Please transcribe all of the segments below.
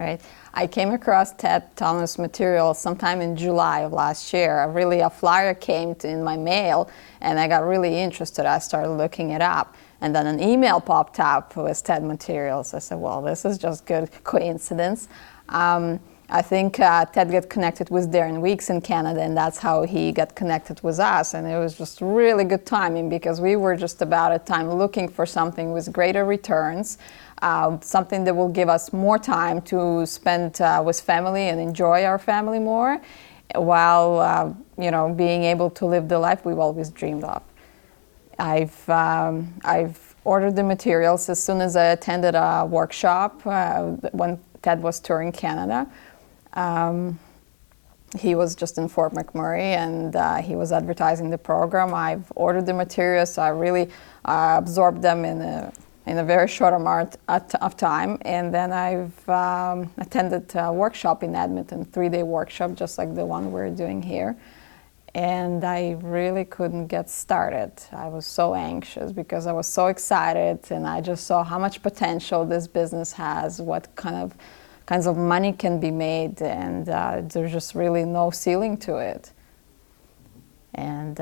Right. I came across Ted Thomas material sometime in July of last year. A flyer came in my mail, and I got really interested. I started looking it up, and then an email popped up with Ted materials. I said, well, this is just good coincidence. I think Ted got connected with Darren Weeks in Canada, and that's how he got connected with us. And it was just really good timing because we were just about at time looking for something with greater returns, something that will give us more time to spend with family and enjoy our family more, while being able to live the life we've always dreamed of. I've ordered the materials as soon as I attended a workshop when Ted was touring Canada. He was just in Fort McMurray, and he was advertising the program. I've ordered the materials, so I really absorbed them in a very short amount of time. And then I've attended a workshop in Edmonton, 3-day workshop, just like the one we're doing here. And I really couldn't get started. I was so anxious because I was so excited, and I just saw how much potential this business has, what kinds of money can be made, and there's just really no ceiling to it. And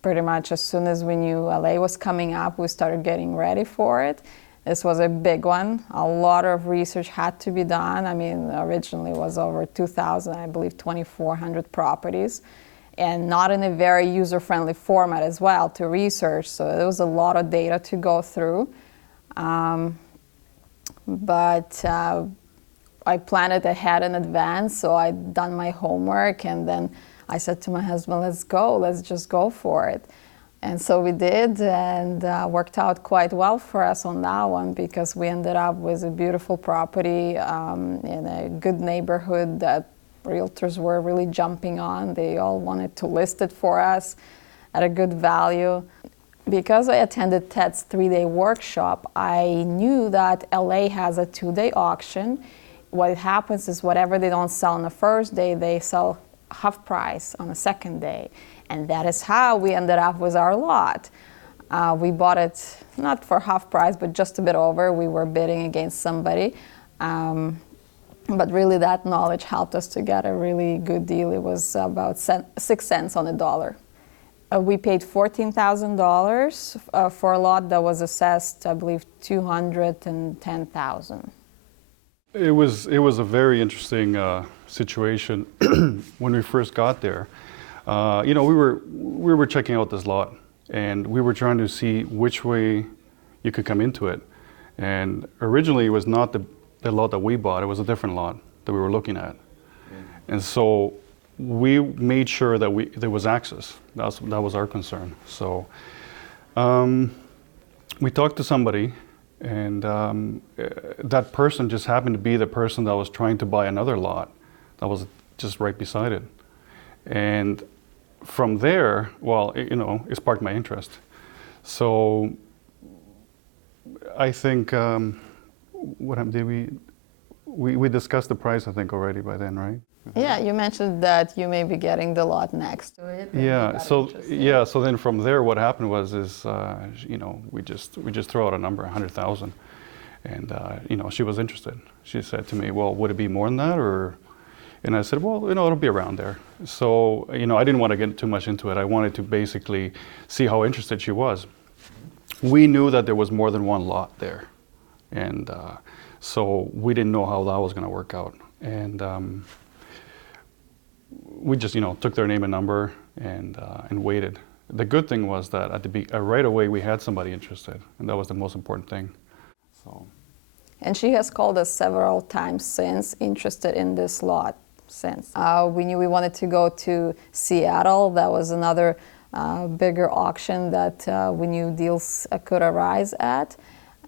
pretty much as soon as we knew LA was coming up, we started getting ready for it. This was a big one. A lot of research had to be done. I mean, originally it was over 2,000, I believe 2,400 properties, and not in a very user-friendly format as well to research. So there was a lot of data to go through. But I planned it ahead in advance, so I'd done my homework, and then I said to my husband, let's just go for it. And so we did, and worked out quite well for us on that one, because we ended up with a beautiful property in a good neighborhood that realtors were really jumping on. They all wanted to list it for us at a good value. Because I attended Ted's 3-day workshop, I knew that LA has a 2-day auction. What happens is whatever they don't sell on the first day, they sell half price on the second day. And that is how we ended up with our lot. We bought it not for half price, but just a bit over. We were bidding against somebody. But really that knowledge helped us to get a really good deal. It was about 6 cents on the dollar. We paid $14,000 for a lot that was assessed, I believe, $210,000. It was a very interesting situation when we first got there. We were checking out this lot, and we were trying to see which way you could come into it. And originally, it was not the lot that we bought; it was a different lot that we were looking at. And so we made sure that there was access. That was our concern. So we talked to somebody, and that person just happened to be the person that was trying to buy another lot that was just right beside it. And from there, it sparked my interest. So I think what happened? We discussed the price, I think, already by then, right? Yeah, you mentioned that you may be getting the lot next to it. Yeah. So then from there, what happened was we just threw out a number, 100,000, and she was interested. She said to me, "Well, would it be more than that, or?" And I said, "Well, it'll be around there." So I didn't want to get too much into it. I wanted to basically see how interested she was. We knew that there was more than one lot there, and so we didn't know how that was going to work out. And we just took their name and number and waited. The good thing was that right away we had somebody interested, and that was the most important thing. So. And she has called us several times since, interested in this lot since. We knew we wanted to go to Seattle. That was another bigger auction that we knew deals could arise at.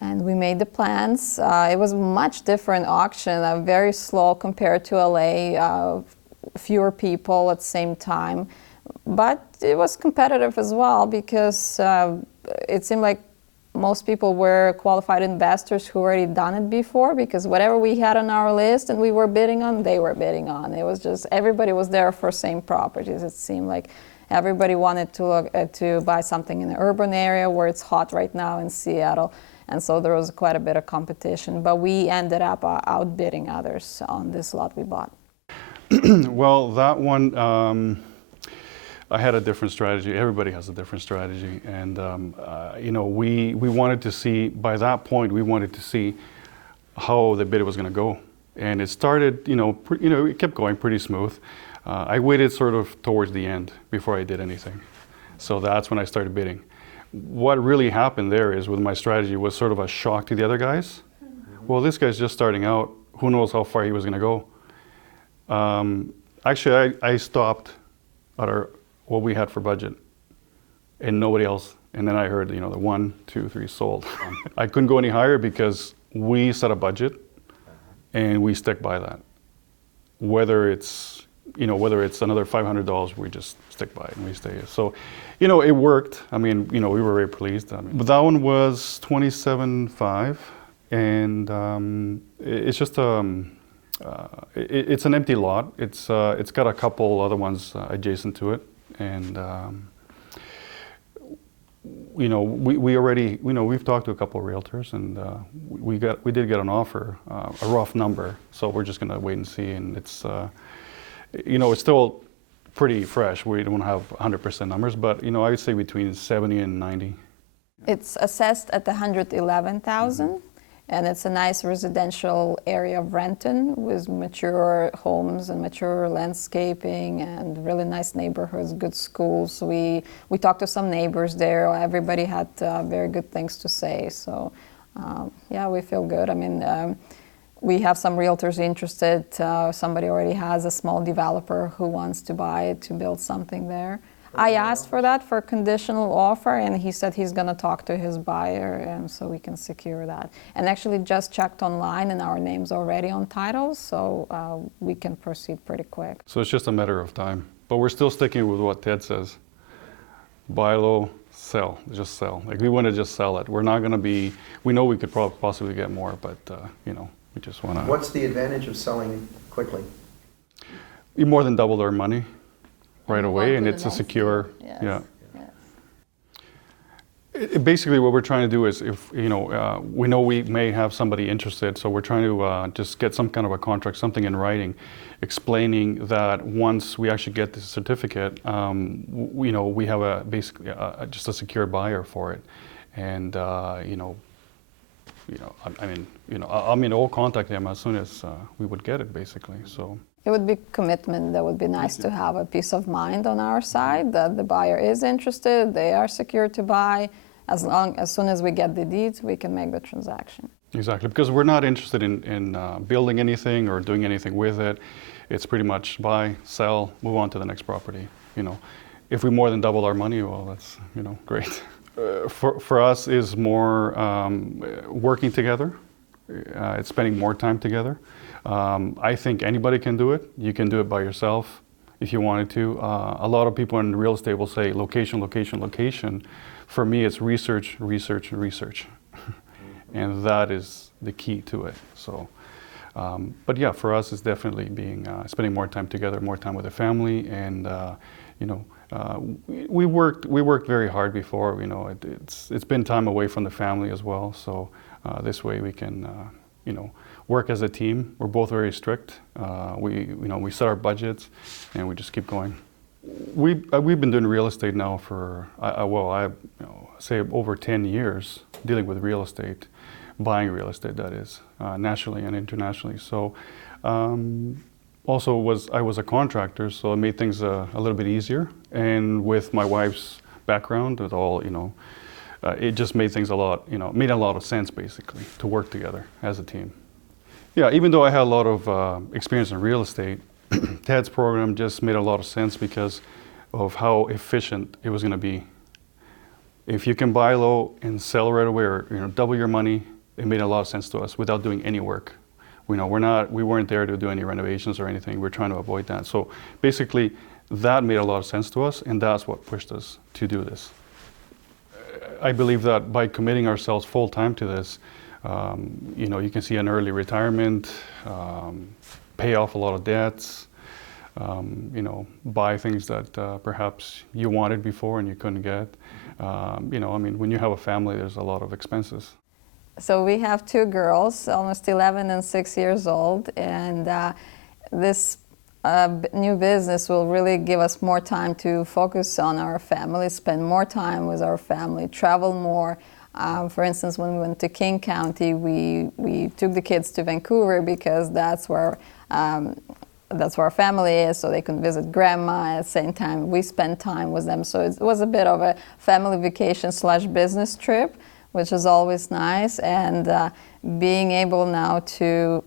And we made the plans. It was a much different auction, very slow compared to LA, fewer people at the same time. But it was competitive as well, because it seemed like most people were qualified investors who already done it before, because whatever we had on our list and we were bidding on, they were bidding on. It was just, everybody was there for same properties. It seemed like everybody wanted to buy something in the urban area where it's hot right now in Seattle. And so there was quite a bit of competition, but we ended up outbidding others on this lot we bought. Well, that one, I had a different strategy. Everybody has a different strategy. And, you know, we wanted to see, by that point, we wanted to see how the bid was going to go. And it started, you know, it kept going pretty smooth. I waited sort of towards the end before I did anything. So that's when I started bidding. What really happened there is with my strategy was sort of a shock to the other guys. Well, this guy's just starting out. Who knows how far he was going to go? Actually, I stopped at what we had for budget and nobody else. And then I heard, you know, the 1, 2, 3 sold. I couldn't go any higher because we set a budget and we stick by that. Whether it's another $500, we just stick by it and we stay. So, you know, it worked. I mean, you know, we were very pleased. But that one was 27.5, and it's just it's an empty lot. It's got a couple other ones adjacent to it, and you know, we already, you know, we've talked to a couple of realtors, and we did get an offer, a rough number. So we're just gonna wait and see, and it's. You know, it's still pretty fresh. We don't have 100% numbers, but you know, I would say between 70 and 90. It's assessed at 111,000, and it's a nice residential area of Renton with mature homes and mature landscaping and really nice neighborhoods, good schools. We talked to some neighbors there. Everybody had very good things to say. So yeah, we feel good. I mean. We have some realtors interested. Somebody already has a small developer who wants to buy it to build something there. I asked for that for a conditional offer, and he said he's going to talk to his buyer, and so we can secure that. And actually just checked online, and our name's already on titles, so we can proceed pretty quick. So it's just a matter of time. But we're still sticking with what Ted says. Buy low, sell, just sell. Like, we want to just sell it. We're not going to be, we know we could possibly get more, but, you know, we just want to. What's the advantage of selling quickly? You more than double our money right away, and it's a secure, yes. yeah. Yes. Basically, what we're trying to do is, if you know, we know we may have somebody interested, so we're trying to just get some kind of a contract, something in writing, explaining that once we actually get the certificate, you know, we have basically just a secure buyer for it, and you know, I mean, we'll contact them as soon as we would get it, basically. So it would be commitment. That would be nice to have a peace of mind on our side that the buyer is interested, they are secure to buy. As soon as we get the deeds, we can make the transaction. Exactly, because we're not interested in building anything or doing anything with it. It's pretty much buy, sell, move on to the next property. You know, if we more than double our money, well, that's, you know, great. For us is more working together. It's spending more time together. I think anybody can do it. You can do it by yourself if you wanted to. A lot of people in real estate will say location, location, location. For me, it's research, research, research. And that is the key to it. So, but yeah, for us, it's definitely spending more time together, more time with the family, and you know, we worked very hard before. You know, it's been time away from the family as well. So this way we can, you know, work as a team. We're both very strict. We set our budgets, and we just keep going. We've been doing real estate now for say over 10 years, dealing with real estate, buying real estate, that is, nationally and internationally. So also I was a contractor, so it made things a little bit easier. And with my wife's background, with all, you know, it just made things made a lot of sense, basically, to work together as a team. Yeah, even though I had a lot of experience in real estate, Ted's program just made a lot of sense because of how efficient it was going to be. If you can buy low and sell right away, or, you know, double your money, it made a lot of sense to us without doing any work. We weren't there to do any renovations or anything. We're trying to avoid that. So basically, that made a lot of sense to us, and that's what pushed us to do this. I believe that by committing ourselves full time to this, you know, you can see an early retirement, pay off a lot of debts, you know, buy things that perhaps you wanted before and you couldn't get. You know, I mean, when you have a family, there's a lot of expenses. So we have two girls, almost 11 and 6 years old, and this new business will really give us more time to focus on our family, spend more time with our family, travel more. For instance, when we went to King County, we took the kids to Vancouver because that's where our family is, so they can visit grandma. At the same time, we spend time with them. So it was a bit of a family vacation / business trip, which is always nice. And being able now to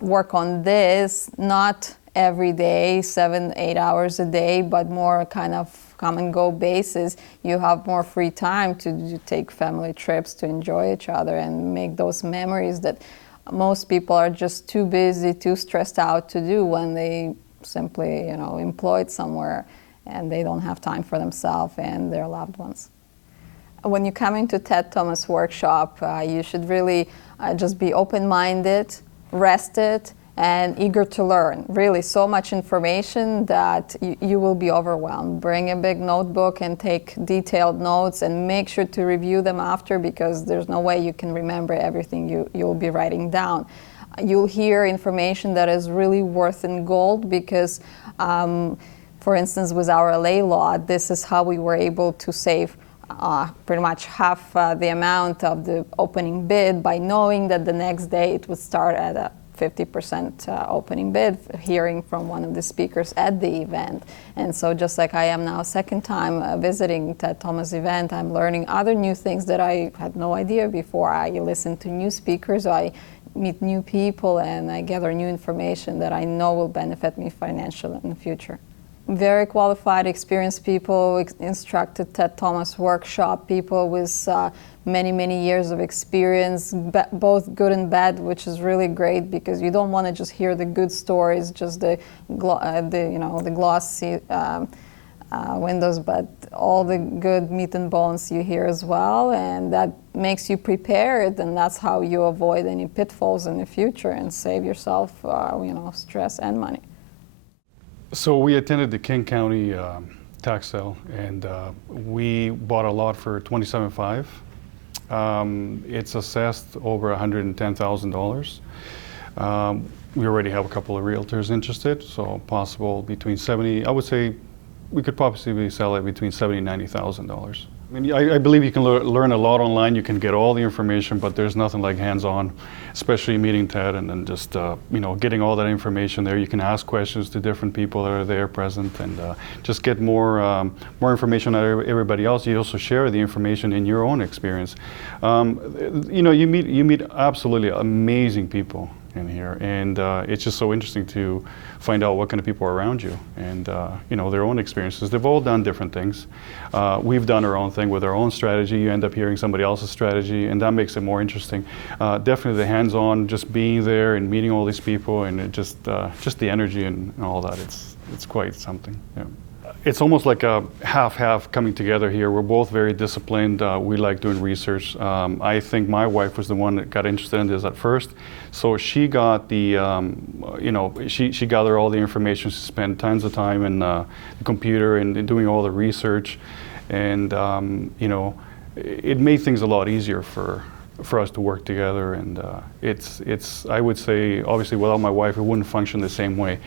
work on this, not every day, 7-8 hours a day, but more kind of come and go basis, you have more free time to take family trips, to enjoy each other and make those memories that most people are just too busy, too stressed out to do when they simply, employed somewhere and they don't have time for themselves and their loved ones. When you come into Ted Thomas workshop, you should really just be open-minded, rested, and eager to learn. Really, so much information that you will be overwhelmed. Bring a big notebook and take detailed notes and make sure to review them after, because there's no way you can remember everything you'll be writing down. You'll hear information that is really worth in gold because, for instance, with our LA lot, this is how we were able to save pretty much half the amount of the opening bid by knowing that the next day it would start at a 50% opening bid, hearing from one of the speakers at the event. And so just like I am now second time visiting Ted Thomas event, I'm learning other new things that I had no idea before. I listen to new speakers, I meet new people, and I gather new information that I know will benefit me financially in the future. Very qualified, experienced people instructed Ted Thomas workshop, people with many years of experience, both good and bad, which is really great because you don't want to just hear the good stories, just the glossy windows, but all the good meat and bones you hear as well, and that makes you prepared, and that's how you avoid any pitfalls in the future and save yourself, stress and money. So we attended the King County tax sale, and we bought a lot for $27,500. It's assessed over $110,000. We already have a couple of realtors interested, so possible between 70. I would say we could possibly sell it between $70,000 and $90,000. I mean, I believe you can learn a lot online. You can get all the information, but there's nothing like hands-on, especially meeting Ted and then just getting all that information there. You can ask questions to different people that are there present, and just get more information out of everybody else. You also share the information in your own experience. You meet absolutely amazing people in here, and it's just so interesting to find out what kind of people are around you and their own experiences. They've all done different things. We've done our own thing with our own strategy. You end up hearing somebody else's strategy, and that makes it more interesting. Definitely the hands-on, just being there and meeting all these people, and just the energy and all that. It's quite something. Yeah. It's almost like a half-half coming together here. We're both very disciplined. We like doing research. I think my wife was the one that got interested in this at first. So she got the, she gathered all the information. She spent tons of time in the computer and doing all the research. And, it made things a lot easier for us to work together. And I would say, obviously, without my wife, it wouldn't function the same way.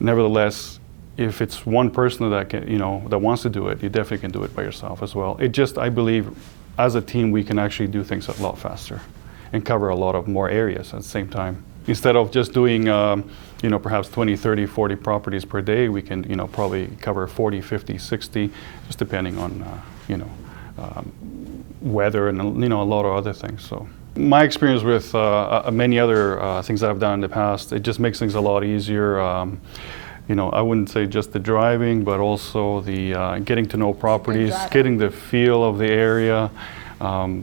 Nevertheless, if it's one person that that wants to do it, you definitely can do it by yourself as well. I believe, as a team, we can actually do things a lot faster and cover a lot of more areas at the same time. Instead of just doing, perhaps 20, 30, 40 properties per day, we can, probably cover 40, 50, 60, just depending on, weather and, a lot of other things. So my experience with many other things that I've done in the past, it just makes things a lot easier. I wouldn't say just the driving, but also the getting to know properties, getting the feel of the area. I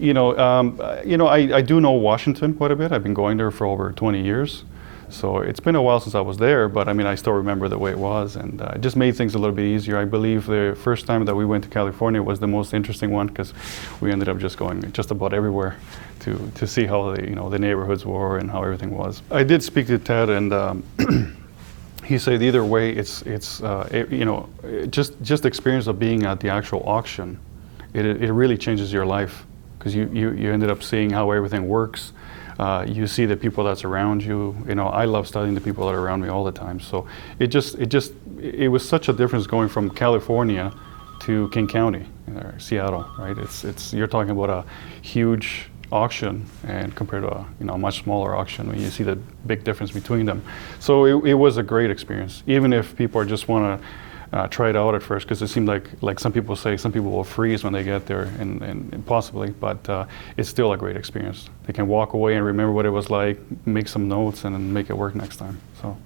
do know Washington quite a bit. I've been going there for over 20 years. So it's been a while since I was there, but I still remember the way it was, and it just made things a little bit easier. I believe the first time that we went to California was the most interesting one, because we ended up just going just about everywhere to see how the neighborhoods were and how everything was. I did speak to Ted, and he said either way, it's just the experience of being at the actual auction. It really changes your life, because you ended up seeing how everything works. You see the people that's around you. You know, I love studying the people that are around me all the time. So it was such a difference going from California to King County, Seattle, right? You're talking about a huge auction and compared to a much smaller auction, when you see the big difference between them. So it was a great experience, even if people just want to try it out at first, because it seemed like some people say some people will freeze when they get there, and possibly, but it's still a great experience. They can walk away and remember what it was like, make some notes, and then make it work next time. So.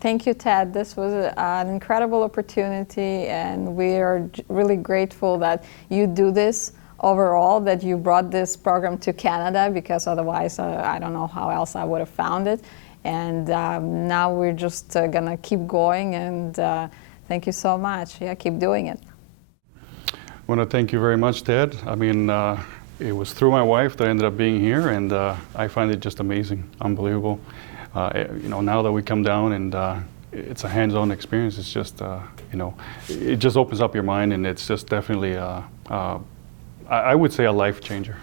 Thank you, Ted. This was an incredible opportunity, and we are really grateful that you do this overall, that you brought this program to Canada, because otherwise I don't know how else I would have found it. And now we're just going to keep going, and thank you so much. Yeah, keep doing it. I want to thank you very much, Ted. I mean, it was through my wife that I ended up being here, and I find it just amazing, unbelievable. You know, now that we come down and it's a hands-on experience, it's just, you know, it just opens up your mind, and it's just definitely, I would say, a life changer.